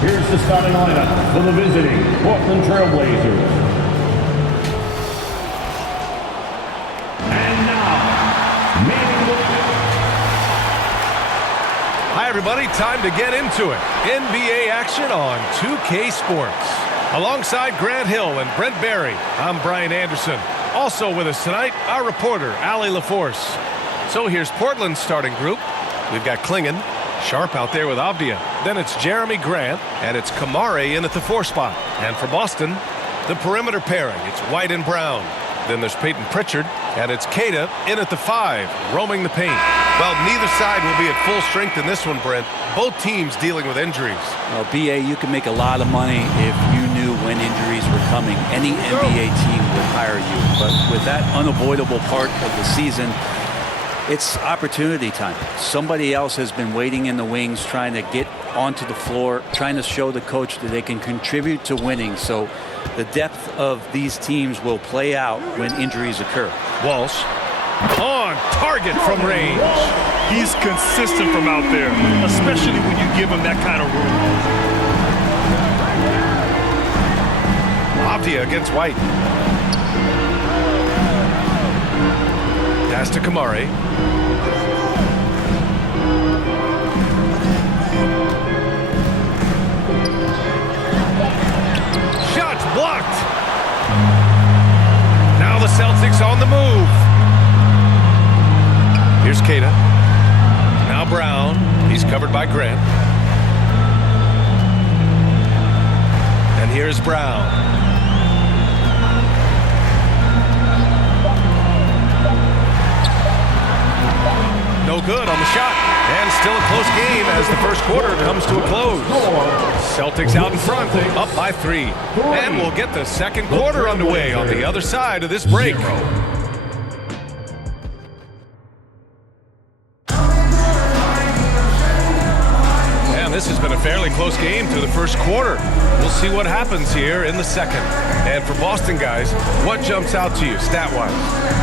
Here's the starting lineup for the visiting Portland Trailblazers. And now, hi everybody, time to get into it. NBA action on 2K Sports. Alongside Grant Hill and Brent Barry, I'm Brian Anderson. Also with us tonight, our reporter, Allie LaForce. So here's Portland's starting group. We've got Klingon, Sharp out there with Avdia. Then it's Jeremy Grant, and it's Kamare in at the 4 spot. And for Boston, the perimeter pairing, it's White and Brown. Then there's Peyton Pritchard, and it's Keita in at the 5, roaming the paint. Well, neither side will be at full strength in this one, Brent. Both teams dealing with injuries. Well, BA, you can make a lot of money if you knew when injuries were coming. Any NBA team would hire you. But with that unavoidable part of the season, it's opportunity time. Somebody else has been waiting in the wings, trying to get onto the floor, trying to show the coach that they can contribute to winning. So the depth of these teams will play out when injuries occur. Walsh on target from range. He's consistent from out there, especially when you give him that kind of room. Avdia against White. Pass to Kamare. Shots blocked. Now the Celtics on the move. Here's Keita. Now Brown. He's covered by Grant. And here's Brown. No good on the shot. And still a close game as the first quarter comes to a close. Celtics out in front, up by 3. And we'll get the second quarter underway on the other side of this break. And this has been a fairly close game through the first quarter. We'll see what happens here in the second. And for Boston guys, what jumps out to you stat-wise?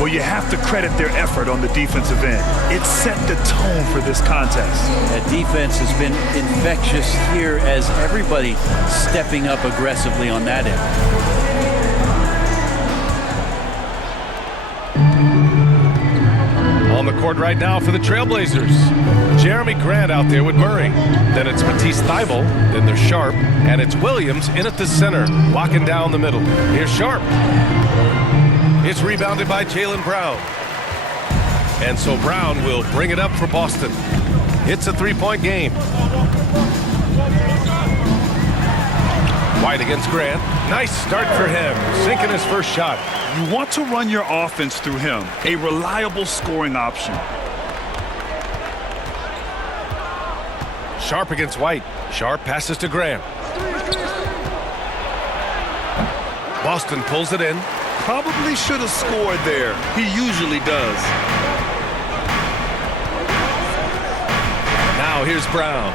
Well, you have to credit their effort on the defensive end. It set the tone for this contest. That defense has been infectious here as everybody stepping up aggressively on that end. On the court right now for the Trailblazers. Jeremy Grant out there with Murray. Then it's Matisse Thybulle. Then there's Sharp. And it's Williams in at the center, locking down the middle. Here's Sharp. It's rebounded by Jaylen Brown. And so Brown will bring it up for Boston. It's a 3-point game. White against Grant. Nice start for him, sinking his first shot. You want to run your offense through him, a reliable scoring option. Sharp against White. Sharp passes to Grant. Boston pulls it in. Probably should have scored there. He usually does. Now here's Brown.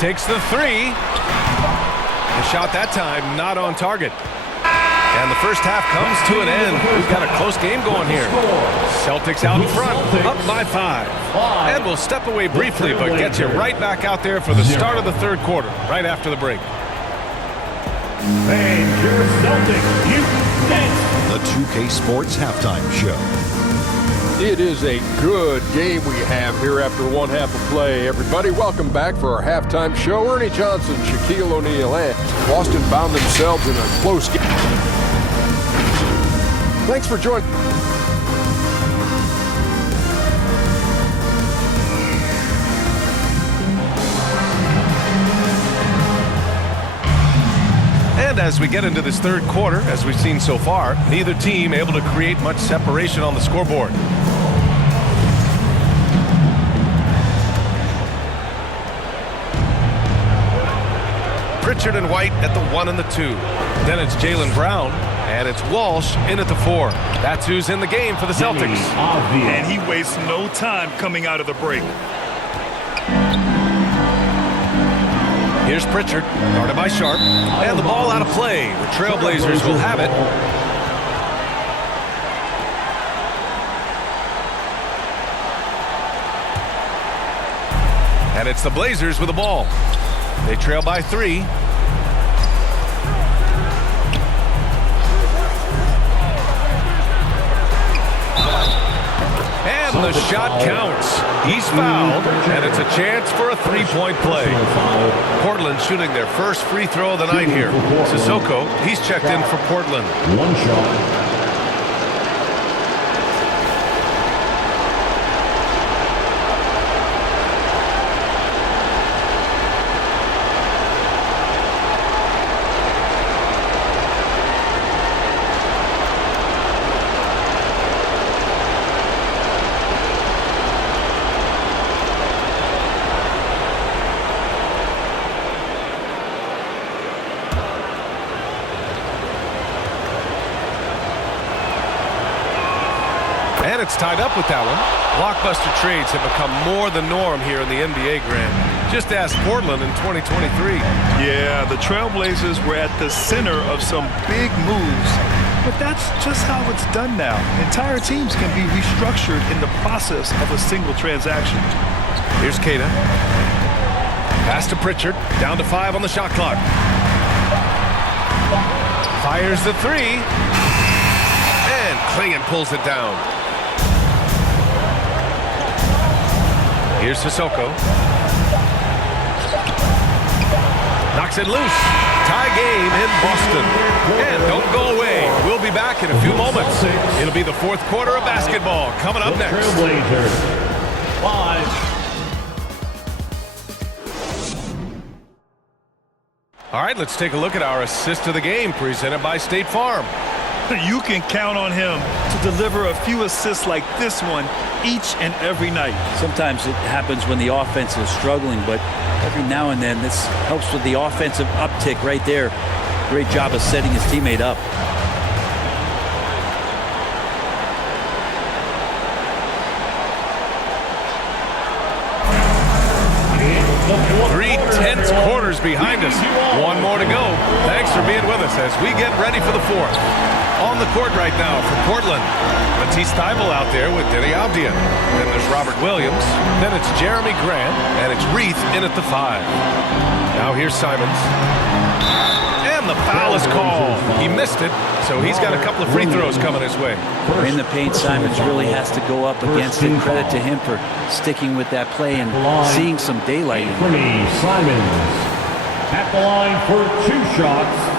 Takes the 3. The shot that time not on target. And the first half comes to an end. We've got a close game going here. Celtics out in front, up by 5. And we'll step away briefly, but get you right back out there for the start of the third quarter, right after the break. And your Celtics, you next. The 2K Sports Halftime Show. It is a good game we have here after one half of play. Everybody, welcome back for our halftime show. Ernie Johnson, Shaquille O'Neal, and Boston found themselves in a close game. Thanks for joining. And as we get into this third quarter, as we've seen so far, neither team able to create much separation on the scoreboard. Pritchard and White at the 1 and the 2. Then it's Jaylen Brown, and it's Walsh in at the 4. That's who's in the game for the Celtics. And he wastes no time coming out of the break. Here's Pritchard, guarded by Sharp, and the ball out of play. The Trailblazers will have it. And it's the Blazers with the ball. They trail by 3. And the shot counts. He's fouled, and it's a chance for a 3-point play. Portland shooting their first free throw of the night here. Sissoko, he's checked in for Portland. One shot. And it's tied up with that one. Blockbuster trades have become more the norm here in the NBA, Grant. Just ask Portland in 2023. Yeah, the Trailblazers were at the center of some big moves, but that's just how it's done now. Entire teams can be restructured in the process of a single transaction. Here's Keita. Pass to Pritchard. Down to 5 on the shot clock. Fires the 3. And Klingon pulls it down. Here's Sissoko. Knocks it loose. Tie game in Boston. And don't go away. We'll be back in a few moments. It'll be the 4th quarter of basketball coming up next. Trailblazers. 5. All right, let's take a look at our assist of the game presented by State Farm. You can count on him to deliver a few assists like this one each and every night. Sometimes it happens when the offense is struggling, but every now and then this helps with the offensive uptick right there. Great job of setting his teammate up. Three tense quarters behind us. One more to go. Thanks for being with us as we get ready for the 4th. On the court right now for Portland. Matisse Thybulle out there with Denny Avdia. Then there's Robert Williams. Then it's Jeremy Grant. And it's Reith in at the 5. Now here's Simons. And the foul is called. He missed it, so he's got a couple of free throws coming his way. In the paint, Simons really has to go up against it. Credit to him for sticking with that play and seeing some daylight. Simons at the line for 2 shots.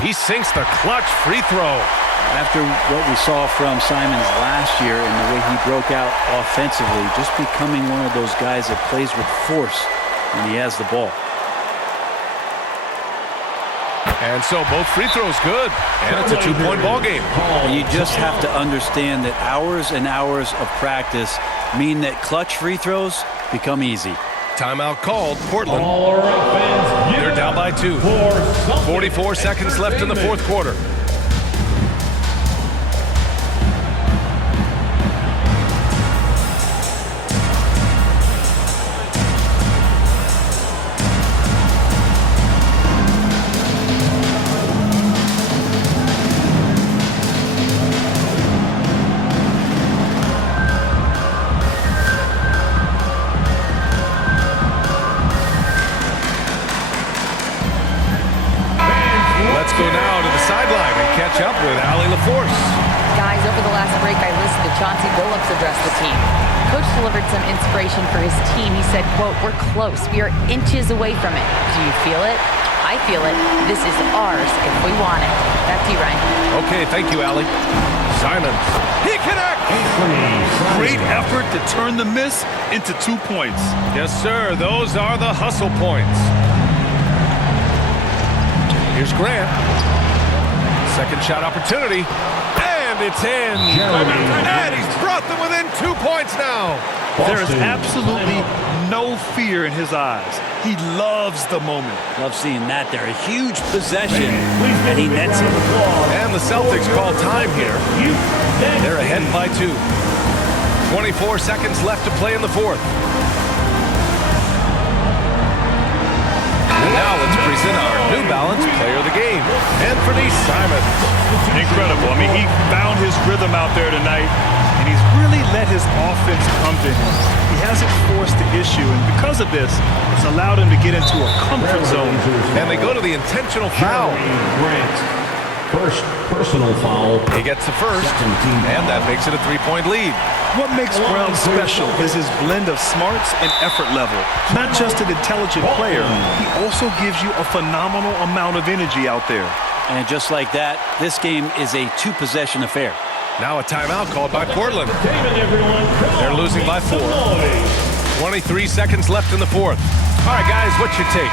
He sinks the clutch free throw. After what we saw from Simons last year and the way he broke out offensively, just becoming one of those guys that plays with force when he has the ball. And so both free throws good. And it's a 2-point ball game. You just have to understand that hours and hours of practice mean that clutch free throws become easy. Timeout called. Portland. All right, fans, They're down by 2. 44 seconds left in the 4th quarter. Up with Ali LaForce. Guys, over the last break, I listened to Chauncey Billups address the team. Coach delivered some inspiration for his team. He said, quote, "We're close. We are inches away from it. Do you feel it? I feel it. This is ours if we want it." Back to you, Ryan. Okay, thank you, Ali. Simons. He connects. Great effort to turn the miss into 2 points. Yes, sir. Those are the hustle points. Here's Grant. Second shot opportunity, and it's in. And he's brought them within 2 points now. There is absolutely no fear in his eyes. He loves the moment. Love seeing that there. A huge possession, and he nets it. And the Celtics call time here. They're ahead by 2. 24 seconds left to play in the fourth. And now let's present our New Balance Player of the Game, Anthony Simons. Incredible. I mean, he found his rhythm out there tonight, and he's really let his offense come to him. He hasn't forced the issue, and because of this, it's allowed him to get into a comfort zone. And they go to the intentional foul. First personal foul. He gets the first, and that makes it a 3-point lead. What makes Brown special is his blend of smarts and effort level. Not just an intelligent player, he also gives you a phenomenal amount of energy out there. And just like that, this game is a 2-possession affair. Now a timeout called by Portland. They're losing by 4. 23 seconds left in the fourth. All right, guys, what's your take?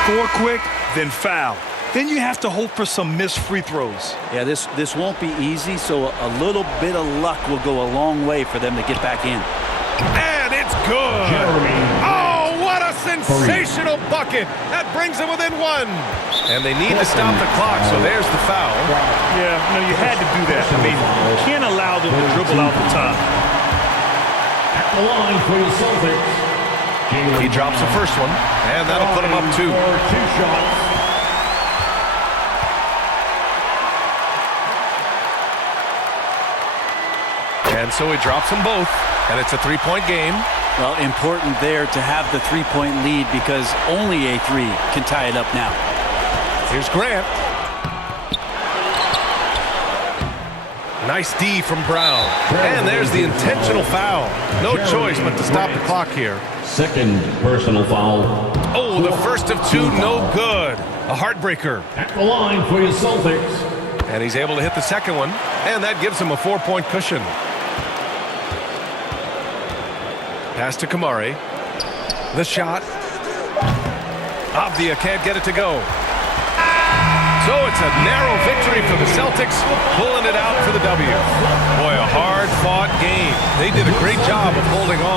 Score quick, then foul. Then you have to hope for some missed free throws. Yeah, this won't be easy, so a little bit of luck will go a long way for them to get back in. And it's good. Oh, what a sensational bucket. That brings them within 1. And they need to stop the clock, so there's the foul. Yeah, no, you had to do that. I mean, you can't allow them to dribble out the top. At the line for the Celtics. He drops the first one, and that'll put him up 2. 2 shots. And so he drops them both, and it's a 3-point game. Well, important there to have the 3-point lead because only a 3 can tie it up now. Here's Grant. Nice D from Brown. And there's the intentional foul. No choice but to stop the clock here. Second personal foul. Oh, the first of 2, no good. A heartbreaker. At the line for the Celtics. And he's able to hit the second one, and that gives him a 4-point cushion. Pass to Kamari. The shot. Avdia can't get it to go. So it's a narrow victory for the Celtics, pulling it out for the W. Boy, a hard-fought game. They did a great job of holding on.